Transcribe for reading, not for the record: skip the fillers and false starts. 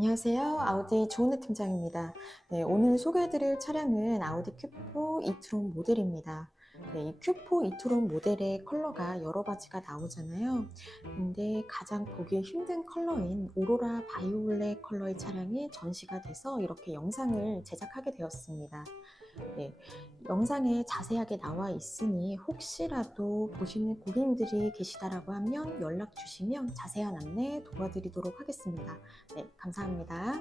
안녕하세요. 아우디조은혜 팀장입니다. 네, 오늘 소개해드릴 차량은 아우디 Q4 이트론 모델입니다. 네, 이 Q4 이트론 모델의 컬러가 여러 가지가 나오잖아요. 근데 가장 보기 힘든 컬러인 오로라 바이올렛 컬러의 차량이 전시가 돼서 이렇게 영상을 제작하게 되었습니다. 네, 영상에 자세하게 나와 있으니 혹시라도 보시는 고객님들이 계시다라고 하면 연락 주시면 자세한 안내 도와드리도록 하겠습니다. 네, 감사합니다.